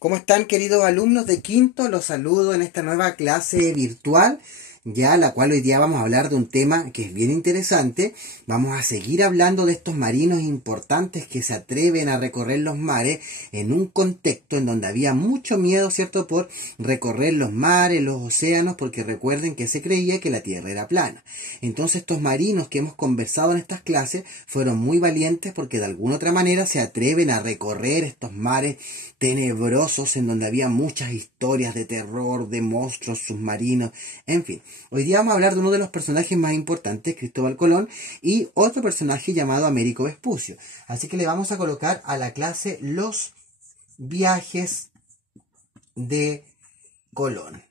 ¿Cómo están, queridos alumnos de quinto? Los saludo en esta nueva clase virtual, ya la cual hoy día vamos a hablar de un tema que es bien interesante. Vamos a seguir hablando de estos marinos importantes que se atreven a recorrer los mares en un contexto en donde había mucho miedo, ¿cierto?, por recorrer los mares, los océanos, porque recuerden que se creía que la Tierra era plana. Entonces estos marinos que hemos conversado en estas clases fueron muy valientes porque de alguna otra manera se atreven a recorrer estos mares tenebrosos en donde había muchas historias de terror, de monstruos submarinos, en fin. Hoy día vamos a hablar de uno de los personajes más importantes, Cristóbal Colón, y otro personaje llamado Américo Vespucio. Así que le vamos a colocar a la clase los viajes de Colón.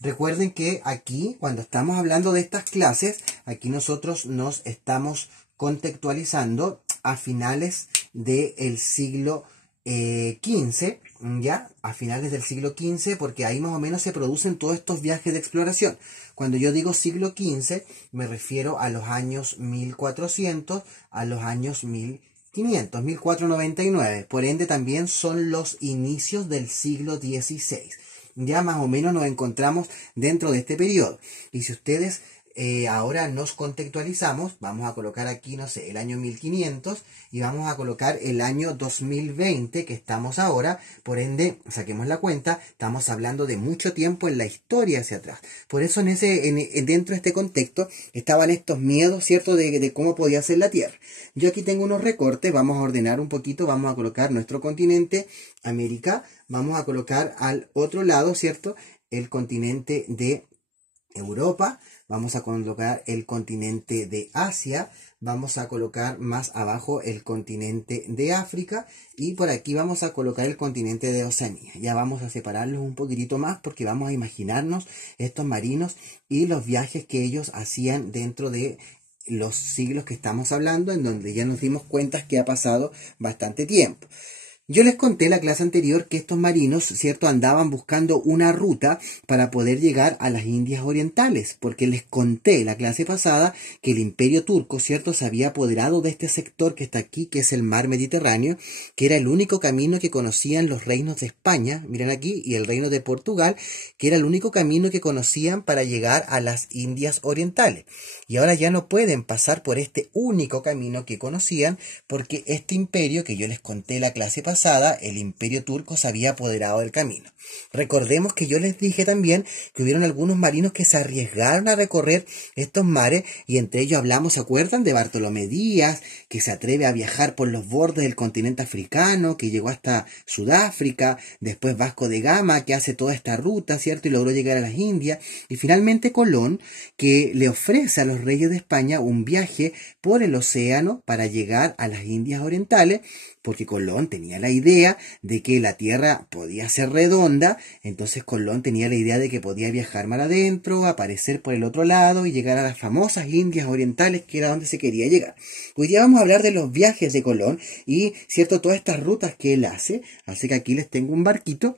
Recuerden que aquí, cuando estamos hablando de estas clases, aquí nosotros nos estamos contextualizando a finales del siglo XV, ya, a finales del siglo XV, porque ahí más o menos se producen todos estos viajes de exploración. Cuando yo digo siglo XV, me refiero a los años 1400, a los años 1500, 1499. Por ende, también son los inicios del siglo XVI. Ya más o menos nos encontramos dentro de este periodo. Y si ustedes ahora nos contextualizamos, vamos a colocar aquí, no sé, el año 1500 y vamos a colocar el año 2020 que estamos ahora. Por ende, saquemos la cuenta, estamos hablando de mucho tiempo en la historia hacia atrás. Por eso dentro de este contexto estaban estos miedos, ¿cierto?, de cómo podía ser la Tierra. Yo aquí tengo unos recortes, vamos a ordenar un poquito, vamos a colocar nuestro continente, América, vamos a colocar al otro lado, ¿cierto?, el continente de Europa, vamos a colocar el continente de Asia, vamos a colocar más abajo el continente de África y por aquí vamos a colocar el continente de Oceanía. Ya vamos a separarlos un poquitito más porque vamos a imaginarnos estos marinos y los viajes que ellos hacían dentro de los siglos que estamos hablando, en donde ya nos dimos cuenta que ha pasado bastante tiempo. Yo les conté en la clase anterior que estos marinos, ¿cierto?, andaban buscando una ruta para poder llegar a las Indias Orientales, porque les conté en la clase pasada que el Imperio Turco, ¿cierto?, se había apoderado de este sector que está aquí, que es el mar Mediterráneo, que era el único camino que conocían los reinos de España, miren aquí, y el reino de Portugal, que era el único camino que conocían para llegar a las Indias Orientales. Y ahora ya no pueden pasar por este único camino que conocían, porque este imperio que yo les conté en la clase pasada, el Imperio Turco se había apoderado del camino. Recordemos que yo les dije también que hubieron algunos marinos que se arriesgaron a recorrer estos mares y entre ellos hablamos, ¿se acuerdan?, de Bartolomé Díaz, que se atreve a viajar por los bordes del continente africano, que llegó hasta Sudáfrica, después Vasco de Gama, que hace toda esta ruta, ¿cierto?, y logró llegar a las Indias, y finalmente Colón, que le ofrece a los reyes de España un viaje por el océano para llegar a las Indias Orientales, porque Colón tenía la idea de que la Tierra podía ser redonda, entonces Colón tenía la idea de que podía viajar mar adentro, aparecer por el otro lado y llegar a las famosas Indias Orientales, que era donde se quería llegar. Hoy día vamos a hablar de los viajes de Colón y, cierto, todas estas rutas que él hace, así que aquí les tengo un barquito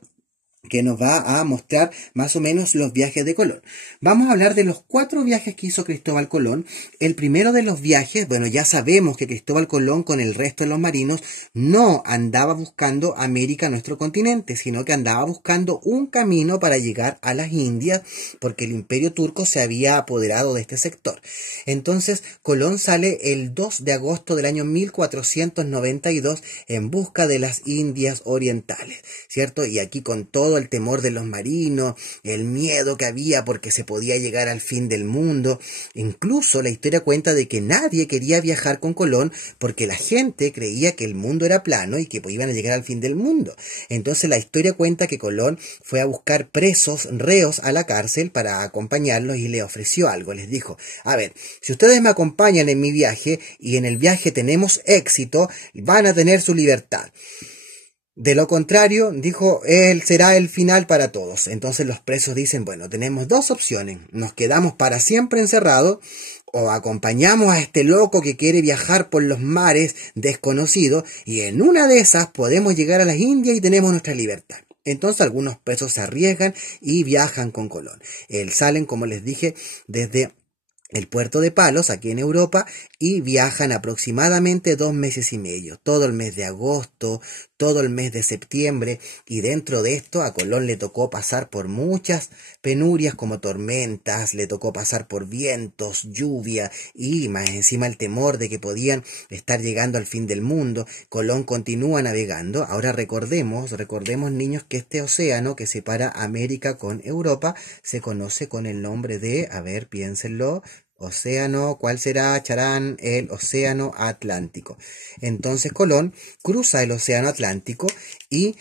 que nos va a mostrar más o menos los viajes de Colón. Vamos a hablar de los 4 viajes que hizo Cristóbal Colón. El primero de los viajes, bueno, ya sabemos que Cristóbal Colón con el resto de los marinos no andaba buscando América, nuestro continente, sino que andaba buscando un camino para llegar a las Indias, porque el Imperio Turco se había apoderado de este sector. Entonces, Colón sale el 2 de agosto del año 1492 en busca de las Indias Orientales, ¿cierto? Y aquí con todo el temor de los marinos, el miedo que había porque se podía llegar al fin del mundo. Incluso la historia cuenta de que nadie quería viajar con Colón porque la gente creía que el mundo era plano y que iban a llegar al fin del mundo. Entonces la historia cuenta que Colón fue a buscar presos, reos a la cárcel para acompañarlos y le ofreció algo. Les dijo, a ver, si ustedes me acompañan en mi viaje y en el viaje tenemos éxito, van a tener su libertad. De lo contrario, dijo, él será el final para todos. Entonces los presos dicen, bueno, tenemos 2 opciones. Nos quedamos para siempre encerrados o acompañamos a este loco que quiere viajar por los mares desconocidos y en una de esas podemos llegar a las Indias y tenemos nuestra libertad. Entonces algunos presos se arriesgan y viajan con Colón. Salen, como les dije, desde el puerto de Palos, aquí en Europa, y viajan aproximadamente 2 meses y medio, todo el mes de agosto, todo el mes de septiembre, y dentro de esto a Colón le tocó pasar por muchas penurias como tormentas, le tocó pasar por vientos, lluvia, y más encima el temor de que podían estar llegando al fin del mundo. Colón continúa navegando. Ahora recordemos niños que este océano que separa América con Europa se conoce con el nombre de, a ver, piénsenlo, océano, ¿cuál será, Charán? El océano Atlántico. Entonces Colón cruza el océano Atlántico y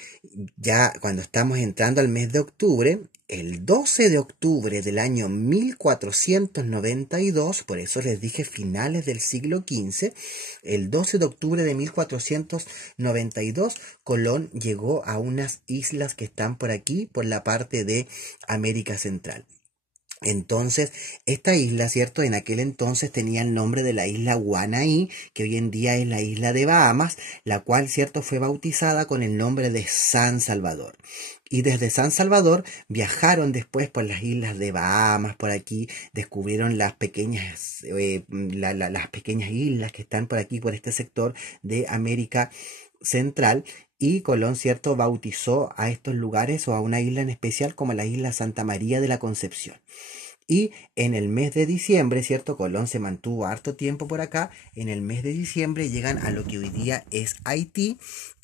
ya cuando estamos entrando al mes de octubre, el 12 de octubre del año 1492, por eso les dije finales del siglo XV, el 12 de octubre de 1492, Colón llegó a unas islas que están por aquí, por la parte de América Central. Entonces, esta isla, ¿cierto? En aquel entonces tenía el nombre de la isla Guanaí, que hoy en día es la isla de Bahamas, la cual, ¿cierto?, fue bautizada con el nombre de San Salvador. Y desde San Salvador viajaron después por las islas de Bahamas, por aquí, descubrieron las pequeñas, las pequeñas islas que están por aquí, por este sector de América Central. Y Colón, ¿cierto?, bautizó a estos lugares o a una isla en especial como la isla Santa María de la Concepción. Y en el mes de diciembre, ¿cierto? Colón se mantuvo harto tiempo por acá. En el mes de diciembre llegan a lo que hoy día es Haití.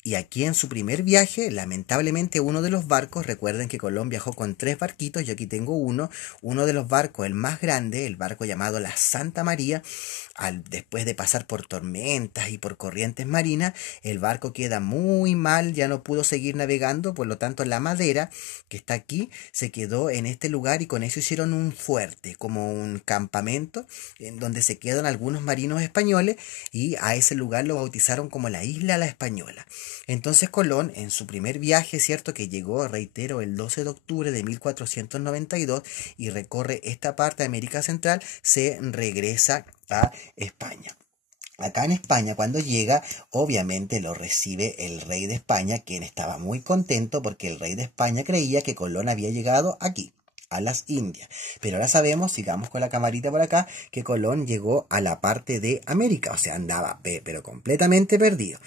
Y aquí en su primer viaje, lamentablemente uno de los barcos, recuerden que Colón viajó con 3 barquitos, yo aquí tengo uno de los barcos, el más grande, el barco llamado la Santa María, después de pasar por tormentas y por corrientes marinas, el barco queda muy mal, ya no pudo seguir navegando, por lo tanto la madera que está aquí se quedó en este lugar y con eso hicieron un fuerte, como un campamento, en donde se quedan algunos marinos españoles y a ese lugar lo bautizaron como la Isla La Española. Entonces Colón, en su primer viaje, cierto, que llegó, reitero, el 12 de octubre de 1492 y recorre esta parte de América Central, se regresa a España. Acá en España, cuando llega, obviamente lo recibe el rey de España, quien estaba muy contento porque el rey de España creía que Colón había llegado aquí, a las Indias. Pero ahora sabemos, sigamos con la camarita por acá, que Colón llegó a la parte de América, o sea, andaba pero completamente perdido.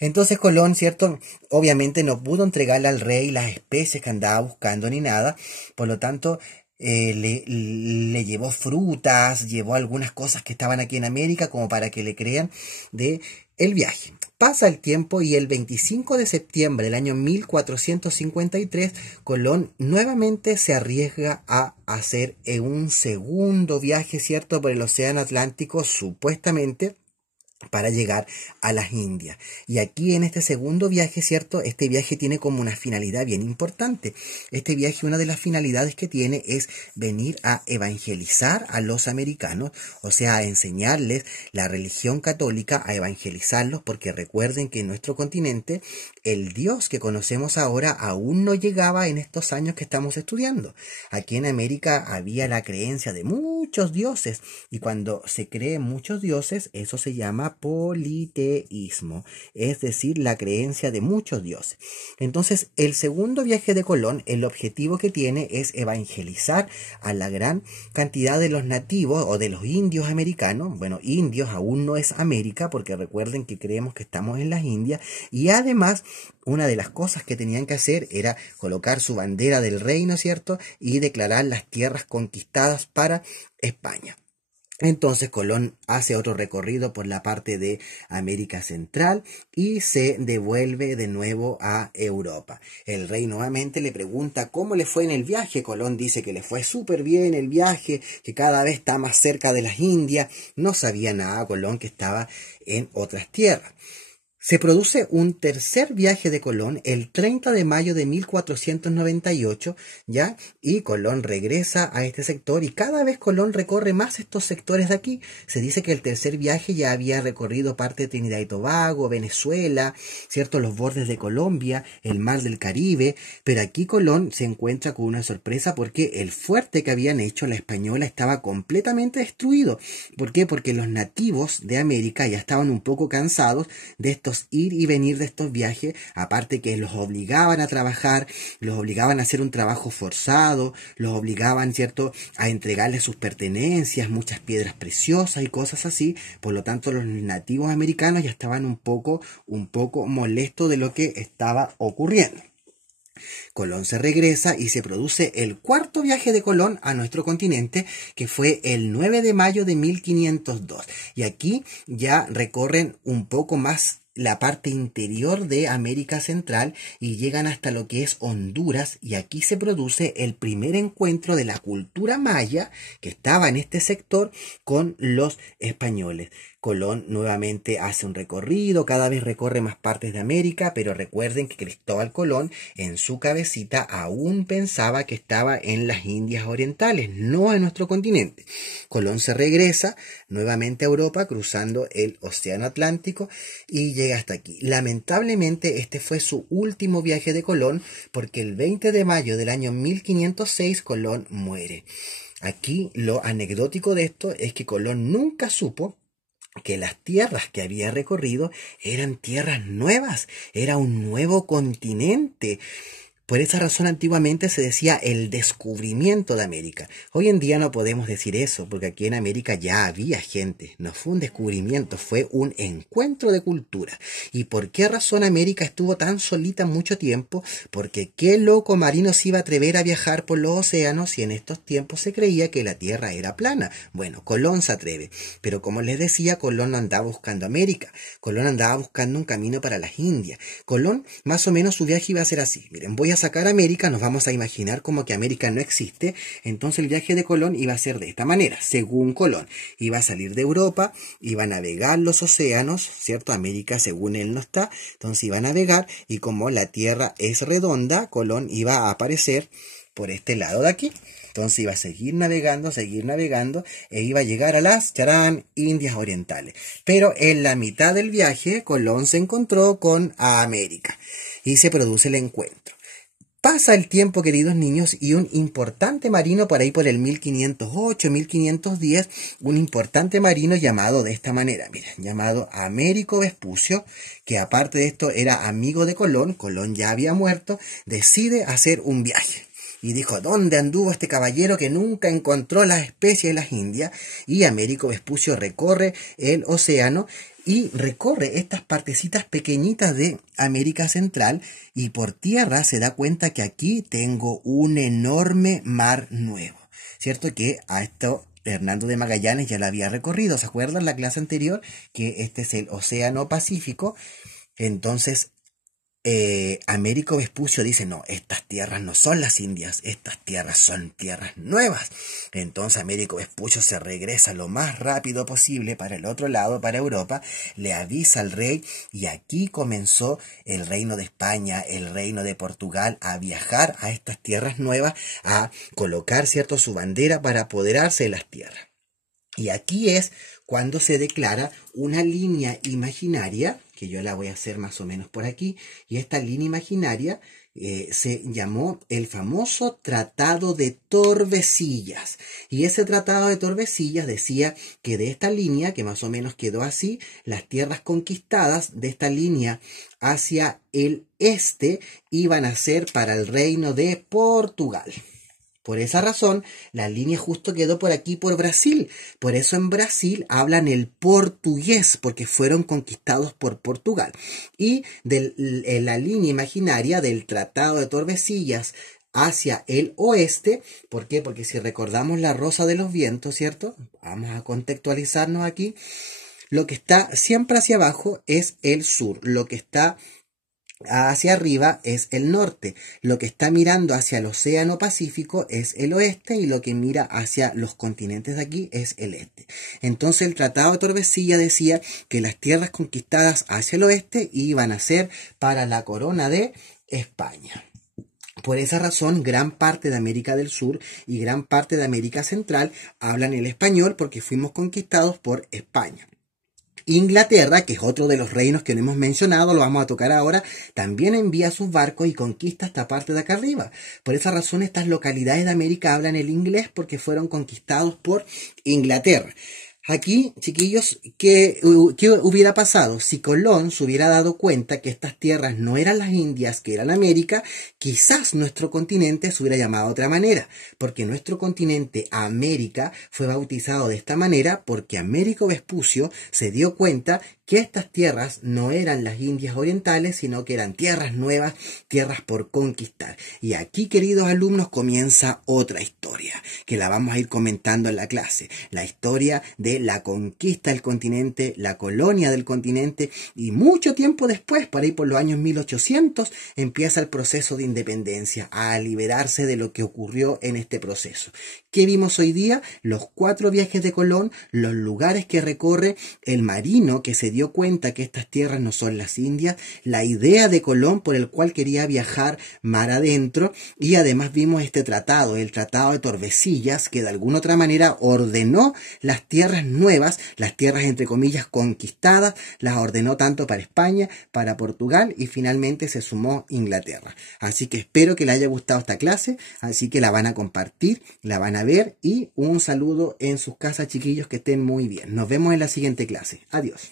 Entonces Colón, ¿cierto? Obviamente no pudo entregarle al rey las especies que andaba buscando ni nada, por lo tanto le llevó frutas, llevó algunas cosas que estaban aquí en América como para que le crean de el viaje. Pasa el tiempo y el 25 de septiembre del año 1453, Colón nuevamente se arriesga a hacer un segundo viaje, ¿cierto?, por el océano Atlántico, supuestamente para llegar a las Indias. Y aquí en este segundo viaje, ¿cierto? Este viaje tiene como una finalidad bien importante. Este viaje, una de las finalidades que tiene es venir a evangelizar a los americanos, o sea, a enseñarles la religión católica, a evangelizarlos, porque recuerden que en nuestro continente el Dios que conocemos ahora aún no llegaba en estos años que estamos estudiando. Aquí en América había la creencia de muchos dioses, y cuando se creen muchos dioses, eso se llama politeísmo, es decir, la creencia de muchos dioses. Entonces, el segundo viaje de Colón, el objetivo que tiene es evangelizar a la gran cantidad de los nativos o de los indios americanos. Bueno, indios aún no es América, porque recuerden que creemos que estamos en las Indias, y además una de las cosas que tenían que hacer era colocar su bandera del reino, ¿cierto?, y declarar las tierras conquistadas para España. Entonces Colón hace otro recorrido por la parte de América Central y se devuelve de nuevo a Europa. El rey nuevamente le pregunta cómo le fue en el viaje. Colón dice que le fue súper bien el viaje, que cada vez está más cerca de las Indias. No sabía nada Colón que estaba en otras tierras. Se produce un tercer viaje de Colón el 30 de mayo de 1498, ¿ya? Y Colón regresa a este sector y cada vez Colón recorre más estos sectores de aquí. Se dice que el tercer viaje ya había recorrido parte de Trinidad y Tobago, Venezuela, ¿cierto?, los bordes de Colombia, el mar del Caribe, pero aquí Colón se encuentra con una sorpresa porque el fuerte que habían hecho la Española estaba completamente destruido. ¿Por qué? Porque los nativos de América ya estaban un poco cansados de estos estos ir y venir de estos viajes, aparte que los obligaban a trabajar, los obligaban a hacer un trabajo forzado, los obligaban, ¿cierto?, a entregarles sus pertenencias, muchas piedras preciosas y cosas así. Por lo tanto, los nativos americanos ya estaban un poco molestos de lo que estaba ocurriendo. Colón se regresa y se produce el cuarto viaje de Colón a nuestro continente, que fue el 9 de mayo de 1502. Y aquí ya recorren un poco más la parte interior de América Central y llegan hasta lo que es Honduras, y aquí se produce el primer encuentro de la cultura maya que estaba en este sector con los españoles. Colón nuevamente hace un recorrido, cada vez recorre más partes de América, pero recuerden que Cristóbal Colón en su cabecita aún pensaba que estaba en las Indias Orientales, no en nuestro continente. Colón se regresa nuevamente a Europa cruzando el Océano Atlántico y llega hasta aquí. Lamentablemente este fue su último viaje de Colón, porque el 20 de mayo del año 1506 Colón muere. Aquí lo anecdótico de esto es que Colón nunca supo que las tierras que había recorrido eran tierras nuevas, era un nuevo continente. Por esa razón antiguamente se decía el descubrimiento de América. Hoy en día no podemos decir eso, porque aquí en América ya había gente. No fue un descubrimiento, fue un encuentro de cultura. ¿Y por qué razón América estuvo tan solita mucho tiempo? Porque qué loco marino se iba a atrever a viajar por los océanos si en estos tiempos se creía que la Tierra era plana. Bueno, Colón se atreve, pero como les decía, Colón no andaba buscando América. Colón andaba buscando un camino para las Indias. Colón, más o menos su viaje iba a ser así. Miren, voy a sacar América, nos vamos a imaginar como que América no existe. Entonces el viaje de Colón iba a ser de esta manera. Según Colón, iba a salir de Europa, iba a navegar los océanos, ¿cierto? América según él no está, entonces iba a navegar, y como la Tierra es redonda, Colón iba a aparecer por este lado de aquí. Entonces iba a seguir navegando, e iba a llegar a las Indias Orientales. Pero en la mitad del viaje Colón se encontró con América y se produce el encuentro. Pasa el tiempo, queridos niños, y un importante marino por ahí por el 1508, 1510, un importante marino llamado de esta manera, miren, llamado Américo Vespucio, que aparte de esto era amigo de Colón, Colón ya había muerto, decide hacer un viaje. Y dijo, ¿dónde anduvo este caballero que nunca encontró las especies de las Indias? Y Américo Vespucio recorre el océano y recorre estas partecitas pequeñitas de América Central, y por tierra se da cuenta que aquí tengo un enorme mar nuevo. ¿Cierto? Que a esto Hernando de Magallanes ya lo había recorrido. ¿Se acuerdan la clase anterior? Que este es el Océano Pacífico. Entonces Américo Vespucio dice, no, estas tierras no son las Indias, estas tierras son tierras nuevas. Entonces Américo Vespucio se regresa lo más rápido posible para el otro lado, para Europa, le avisa al rey, y aquí comenzó el reino de España, el reino de Portugal, a viajar a estas tierras nuevas, a colocar, ¿cierto?, su bandera para apoderarse de las tierras. Y aquí es cuando se declara una línea imaginaria, que yo la voy a hacer más o menos por aquí, y esta línea imaginaria se llamó el famoso Tratado de Tordesillas. Y ese Tratado de Tordesillas decía que de esta línea, que más o menos quedó así, las tierras conquistadas de esta línea hacia el este iban a ser para el reino de Portugal. Por esa razón, la línea justo quedó por aquí, por Brasil. Por eso en Brasil hablan el portugués, porque fueron conquistados por Portugal. Y la línea imaginaria del Tratado de Tordesillas hacia el oeste, ¿por qué? Porque si recordamos la Rosa de los Vientos, ¿cierto? Vamos a contextualizarnos aquí. Lo que está siempre hacia abajo es el sur. Lo que está hacia arriba es el norte, lo que está mirando hacia el Océano Pacífico es el oeste, y lo que mira hacia los continentes de aquí es el este. Entonces el Tratado de Tordesillas decía que las tierras conquistadas hacia el oeste iban a ser para la corona de España. Por esa razón, gran parte de América del Sur y gran parte de América Central hablan el español, porque fuimos conquistados por España. Inglaterra, que es otro de los reinos que no hemos mencionado, lo vamos a tocar ahora, también envía sus barcos y conquista esta parte de acá arriba. Por esa razón, estas localidades de América hablan el inglés, porque fueron conquistados por Inglaterra. Aquí, chiquillos, ¿qué hubiera pasado? Si Colón se hubiera dado cuenta que estas tierras no eran las Indias, que eran América, quizás nuestro continente se hubiera llamado de otra manera, porque nuestro continente, América, fue bautizado de esta manera porque Américo Vespucio se dio cuenta que estas tierras no eran las Indias orientales, sino que eran tierras nuevas, tierras por conquistar. Y aquí, queridos alumnos, comienza otra historia, que la vamos a ir comentando en la clase. La historia de la conquista del continente, la colonia del continente, y mucho tiempo después, por ahí por los años 1800, empieza el proceso de independencia, a liberarse de lo que ocurrió en este proceso. ¿Qué vimos hoy día? Los 4 viajes de Colón, los lugares que recorre, el marino que se dio cuenta que estas tierras no son las Indias, la idea de Colón por el cual quería viajar mar adentro, y además vimos este tratado, el Tratado de Tordesillas, que de alguna otra manera ordenó las tierras nuevas, las tierras entre comillas conquistadas, las ordenó tanto para España, para Portugal y finalmente se sumó Inglaterra. Así que espero que les haya gustado esta clase, así que la van a compartir, la van a ver y un saludo en sus casas, chiquillos, que estén muy bien. Nos vemos en la siguiente clase. Adiós.